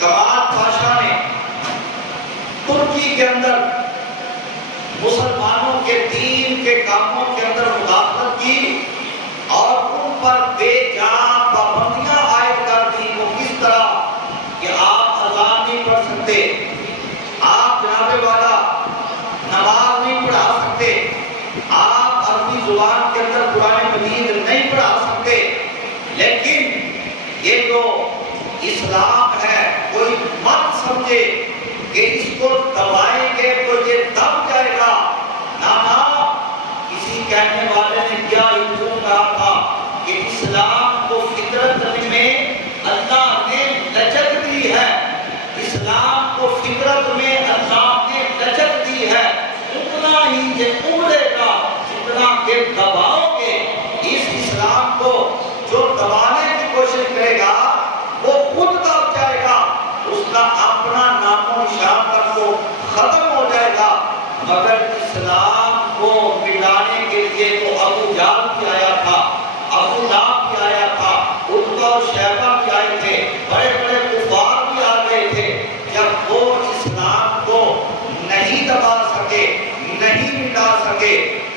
کمال پاشا نے ترکی کے اندر مسلمانوں کے دین کے کاموں کے اندر مداخلت کی اور ان پر بے جان پابندیاں عائد کر دی. وہ کس طرح کہ آپ اذان نہیں پڑھ سکتے, آپ جناب والا نماز نہیں پڑھا سکتے, آپ عربی زبان کے اندر قرآن مجید نہیں پڑھا سکتے. لیکن یہ جو اسلام ہے کوئی مت سمجھے کہ اس کو دبائیں گے تو یہ دب جائے گا. نانا کسی کہنے والے نے کیا انجو کہا تھا کہ اسلام کو فطرت میں اللہ نے لچک دی ہے, اسلام کو فطرت میں اللہ نے لچک دی ہے. اتنا ہی یہ ابھرے گا جتنا کہ دباؤ گے. اس اسلام کو جو دبانے کی کوشش کرے گا وہ خود دب جائے گا, اس کا اپنا نام و نشان تک کو ختم ہو جائے گا. مگر اسلام کو مٹانے کے لیے تو ابو جہل بھی آیا تھا, ابو لہب بھی آیا تھا, عتبہ اور شیبہ بھی آئے تھے, بڑے بڑے کفار بھی آ گئے تھے. جب وہ اسلام کو نہیں دبا سکے, نہیں مٹا سکے,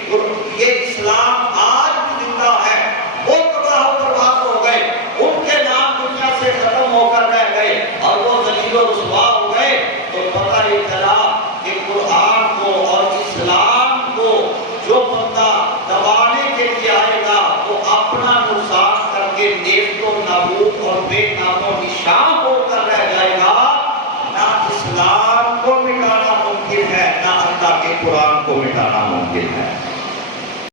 تو یہ اسلام آج بھی زندہ ہے. وہ تباہ و برباد ہو گئے, ان کے نام دنیا سے ختم ہو کر رہ گئے اور وہ ذلیل و رسوا ہو گئے. تو پتہ یہ چلا کہ قرآن کو اور اسلام کو جو بندہ دبانے کے لیے آئے گا وہ اپنا نقصان کر کے نیست و نابود اور بے نام